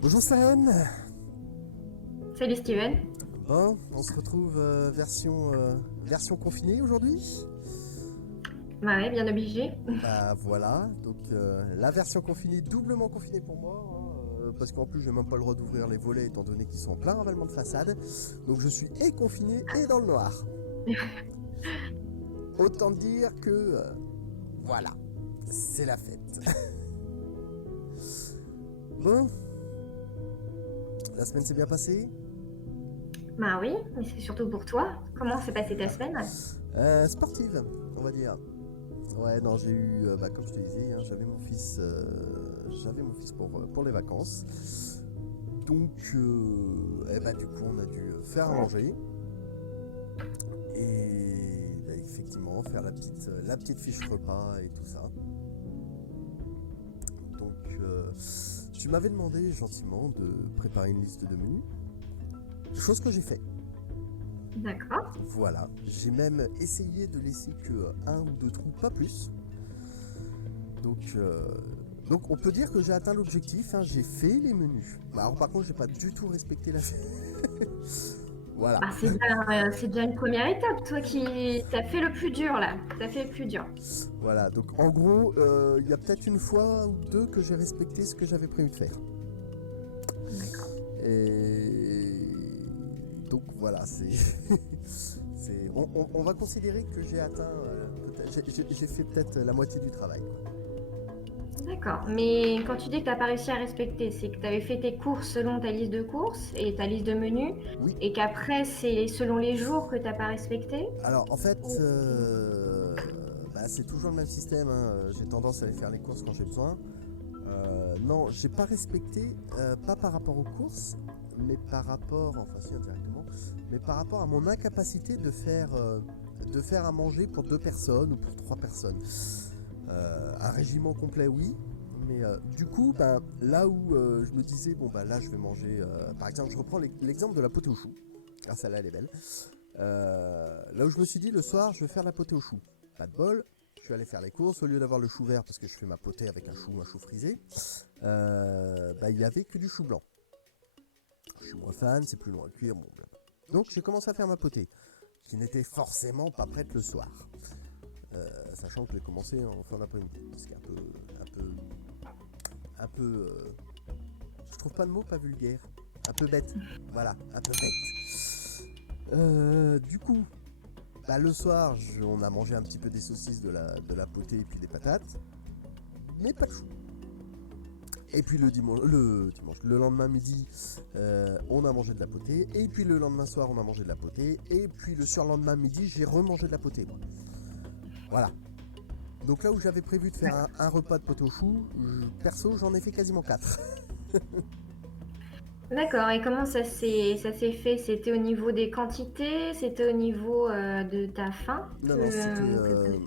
Bonjour Saren. Salut Steven. Bon, on se retrouve version confinée aujourd'hui. Bah ouais, bien obligé. Bah voilà, donc la version confinée, doublement confinée pour moi, hein, parce qu'en plus j'ai même pas le droit d'ouvrir les volets étant donné qu'ils sont en plein ravalement de façade. Donc je suis et confiné et dans le noir. Autant dire que voilà, c'est la fête. Bon, la semaine s'est bien passée. Bah oui, mais c'est surtout pour toi. Comment s'est passée ta semaine? Sportive, on va dire. Ouais, non, j'ai eu, comme je te disais, hein, j'avais mon fils pour les vacances. Donc, du coup, on a dû faire à manger et effectivement faire la petite fiche repas et tout ça. Donc, tu m'avais demandé gentiment de préparer une liste de menus, chose que j'ai fait. D'accord. Voilà, j'ai même essayé de laisser que un ou deux trous, pas plus. Donc, on peut dire que j'ai atteint l'objectif, hein, j'ai fait les menus. Alors par contre j'ai pas du tout respecté la voilà. Bah c'est déjà une première étape, toi qui t'as fait le plus dur là. T'as fait le plus dur. Voilà, donc en gros, il y a peut-être une fois ou deux que j'ai respecté ce que j'avais prévu de faire. D'accord. Et donc voilà, on va considérer que j'ai atteint, j'ai fait peut-être la moitié du travail. D'accord. Mais quand tu dis que t'as pas réussi à respecter, c'est que t'avais fait tes courses selon ta liste de courses et ta liste de menus, Oui, et qu'après c'est selon les jours que t'as pas respecté? alors en fait, Ou- c'est toujours le même système, hein. J'ai tendance à aller faire les courses quand j'ai besoin. Non, j'ai pas respecté, pas par rapport aux courses, mais par rapport, enfin si indirectement, mais par rapport à mon incapacité de faire à manger pour 2 personnes ou pour 3 personnes. Un régiment complet, oui, mais du coup, là où je me disais, bon là je vais manger, par exemple, je reprends l'exemple de la potée au chou. Ah celle-là elle est belle. Là où je me suis dit le soir je vais faire la potée au chou. Pas de bol, je suis allé faire les courses, au lieu d'avoir le chou vert parce que je fais ma potée avec un chou frisé, il y avait que du chou blanc. Je suis moins fan, c'est plus long à cuire, bon blablabla. Donc j'ai commencé à faire ma potée, qui n'était forcément pas prête le soir. Sachant que j'ai commencé en fin d'après-midi, ce qui est un peu, je trouve pas de mot pas vulgaire, un peu bête, voilà, un peu bête. Du coup, le soir, on a mangé un petit peu des saucisses, de la potée et puis des patates, mais pas de chou. Et puis le lendemain midi, on a mangé de la potée. Et puis le lendemain soir, on a mangé de la potée. Et puis le surlendemain midi, j'ai remangé de la potée. Moi. Voilà. Donc là où j'avais prévu de faire un repas de potée au chou, perso, j'en ai fait quasiment 4. D'accord. Et comment ça s'est fait? C'était au niveau des quantités? C'était au niveau de ta faim Non, non, c'était que t'avais fait?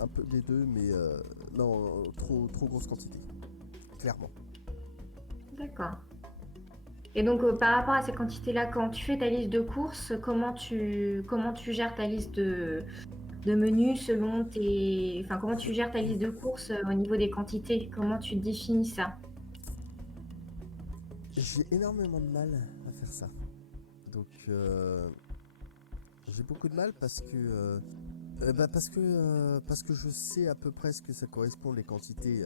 un peu des deux, mais non, trop grosse quantité. Clairement. D'accord. Et donc, par rapport à ces quantités-là, quand tu fais ta liste de courses, comment tu gères ta liste de menus selon tes... Enfin, comment tu gères ta liste de courses au niveau des quantités? Comment tu définis ça? J'ai énormément de mal à faire ça. Donc, j'ai beaucoup de mal parce que je sais à peu près ce que ça correspond les quantités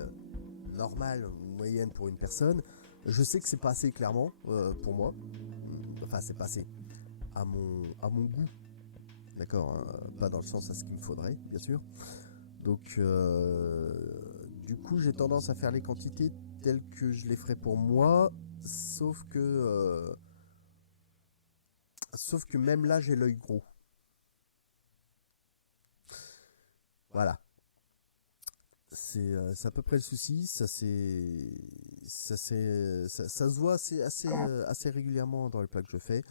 normales ou moyennes pour une personne. Je sais que c'est pas assez clairement pour moi. Enfin, c'est pas assez à mon goût. D'accord, hein, pas dans le sens à ce qu'il me faudrait, bien sûr. Donc, du coup, j'ai tendance à faire les quantités telles que je les ferais pour moi, sauf que même là, j'ai l'œil gros. Voilà. C'est à peu près le souci. Ça se voit assez régulièrement dans les plats que je fais.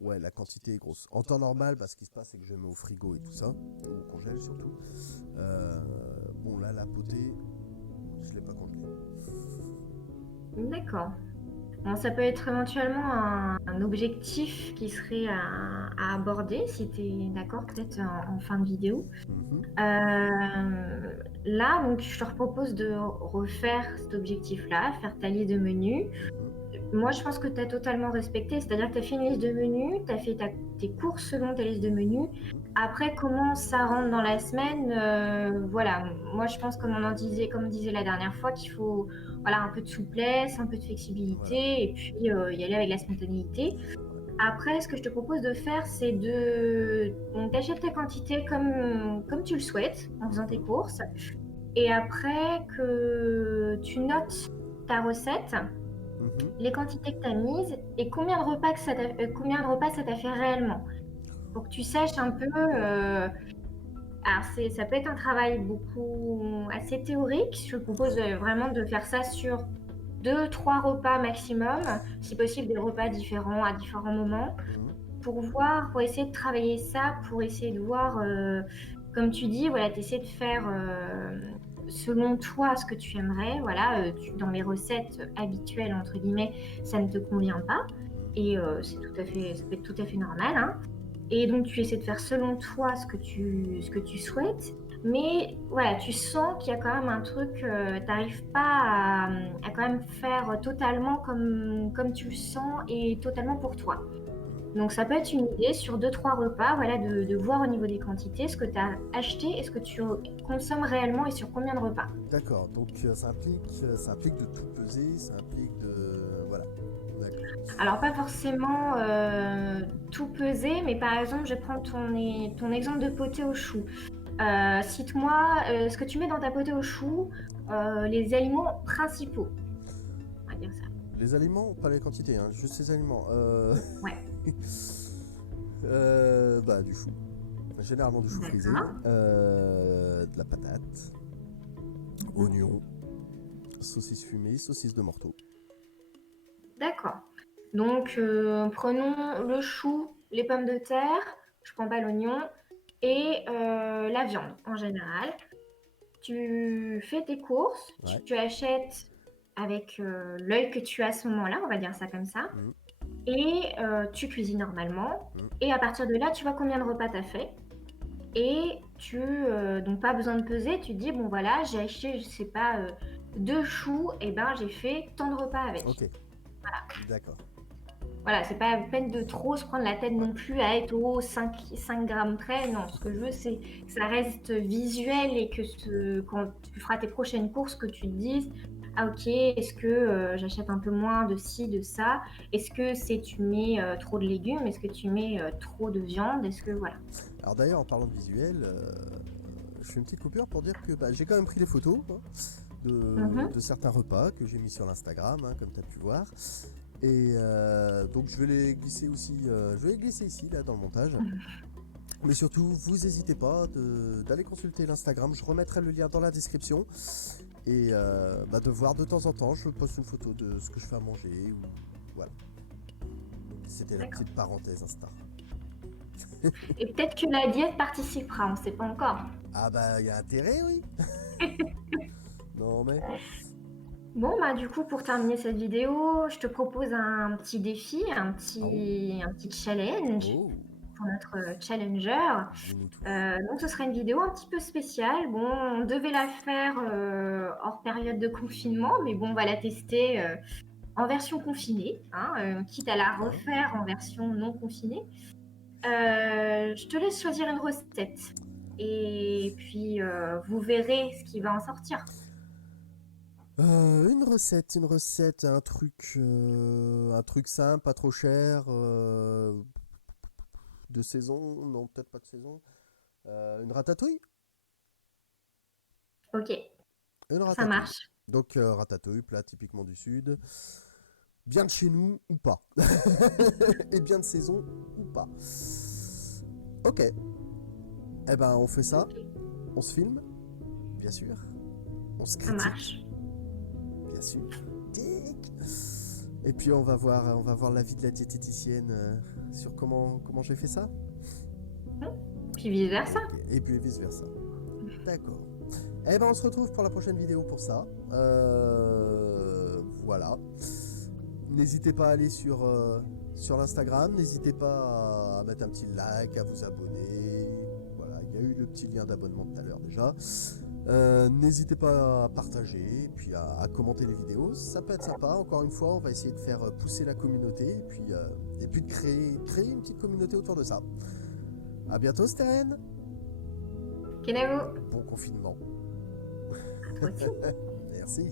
Ouais, la quantité est grosse. En temps normal, ce qui se passe, c'est que je mets au frigo et tout ça, ou au congèle surtout. Bon, là, la potée, je l'ai pas congelée. D'accord. Bon, ça peut être éventuellement un objectif qui serait à aborder, si tu es d'accord, peut-être en fin de vidéo. Mhm. Euh, là, donc je te propose de refaire cet objectif-là, faire ta liste de menus. Mhm. Moi, je pense que tu as totalement respecté, c'est-à-dire que tu as fait une liste de menus, tu as fait tes courses selon ta liste de menus. Mhm. Après, comment ça rentre dans la semaine, voilà, moi je pense comme on disait la dernière fois, qu'il faut voilà, un peu de souplesse, un peu de Voilà, flexibilité et puis y aller avec la spontanéité. c'est ça, voilà. Après, ce que je te propose de faire, c'est donc t'achètes ta quantité comme tu le souhaites en faisant tes Mhm. courses. Et après que tu notes ta recette, Mhm. les quantités que tu as mises et combien de repas ça t'a fait réellement. Pour que tu saches un peu. Alors, ça peut être un travail beaucoup assez théorique. Je te propose vraiment de faire ça sur 2, 3 repas maximum, si possible des repas différents à différents moments, Mhm. pour essayer de travailler ça, pour essayer de voir, comme tu dis, voilà, tu essaies de faire selon toi ce que tu aimerais. Voilà, dans les recettes habituelles, entre guillemets, ça ne te convient pas. Mhm. Et ça peut être tout à fait normal, hein. Et donc, tu essaies de faire selon toi ce que tu souhaites. Mais voilà, tu sens qu'il y a quand même un truc, tu n'arrives pas à quand même faire totalement comme tu le sens et totalement pour toi. Mhm. Donc ça peut être une idée sur 2, 3 repas, voilà, de voir au niveau des quantités ce que tu as acheté et ce que tu consommes réellement et sur combien de repas. D'accord, donc ça implique de tout peser, ça implique de... Voilà, d'accord. Alors pas forcément tout peser, mais par exemple, je prends ton exemple de potée au chou. Cite-moi ce que tu mets dans ta potée au chou, les aliments principaux, on va dire ça. Les aliments, pas les quantités, hein, juste les aliments. Ouais, Bah, du chou. Généralement du chou frisé. d'accord. De la patate, Mhm. oignon, saucisse fumée, saucisse de morteau. D'accord. Donc, prenons le chou, les pommes de terre, je prends pas l'oignon, et la viande en général. Tu fais tes courses, Ouais. tu achètes avec l'œil que tu as à ce moment-là, on va dire ça comme ça, Mhm. et tu cuisines normalement. Mhm. Et à partir de là, tu vois combien de repas tu as fait. Et donc pas besoin de peser, tu te dis, bon voilà, j'ai acheté, je sais pas, 2 choux, et ben j'ai fait tant de repas avec. Ok, d'accord. Voilà, c'est pas la peine de trop se prendre la tête Ouais. non plus à être au 5 grammes près. Non, ce que je veux, c'est que ça reste visuel et que quand tu feras tes prochaines courses, que tu te dises, ah ok, est-ce que j'achète un peu moins de ci, de ça? Est-ce que tu mets trop de légumes? Est-ce que tu mets trop de viande? Est-ce que voilà. Alors d'ailleurs, en parlant de visuel, je fais une petite coupure pour dire que bah, j'ai quand même pris les photos, hein, Mhm. de certains repas que j'ai mis sur l'Instagram, hein, comme tu as pu voir. Et donc je vais les glisser aussi, je vais les glisser ici, là, dans le montage. Mais surtout, vous n'hésitez pas d'aller consulter l'Instagram. Je remettrai le lien dans la description. Et bah, de voir de temps en temps, je poste une photo de ce que je fais à manger. Ou... Voilà. C'était la D'accord. petite parenthèse Insta. Et peut-être que la diète participera, on ne sait pas encore. Ah bah, il y a intérêt, oui. Non mais... Bon, bah du coup, pour terminer cette vidéo, je te propose un petit défi, Oh, un petit challenge oh, pour notre challenger. dis-nous tout. Donc, ce sera une vidéo un petit peu spéciale. Bon, on devait la faire hors période de confinement, mais bon, on va la tester en version confinée, hein, quitte à la D'accord. refaire en version non confinée. Je te laisse choisir une recette et puis vous verrez ce qui va en sortir. Une recette, un truc simple, pas trop cher, de saison, non peut-être pas de saison. Une ratatouille? Ok, Une ça ratatouille. marche. Donc ratatouille, plat typiquement du sud. Bien de chez nous ou pas. Et bien de saison ou pas. Ok. Eh ben on fait ça. Ok, On se filme, bien sûr. On se ça marche. critique, bien sûr. Tic. Et puis on va voir l'avis de la diététicienne sur comment j'ai fait ça. Puis vice versa. Ok. Et puis vice versa. D'accord. Eh ben on se retrouve pour la prochaine vidéo pour ça. Voilà. N'hésitez pas à aller sur l'Instagram. N'hésitez pas à mettre un petit like, à vous abonner. Voilà, il y a eu le petit lien d'abonnement tout à l'heure déjà. N'hésitez pas à partager et puis à commenter les vidéos, ça peut être sympa. Encore une fois, on va essayer de faire pousser la communauté et puis de créer une petite communauté autour de ça. À bientôt, Steren. Kenavo, Bon confinement. à toi aussi. Merci.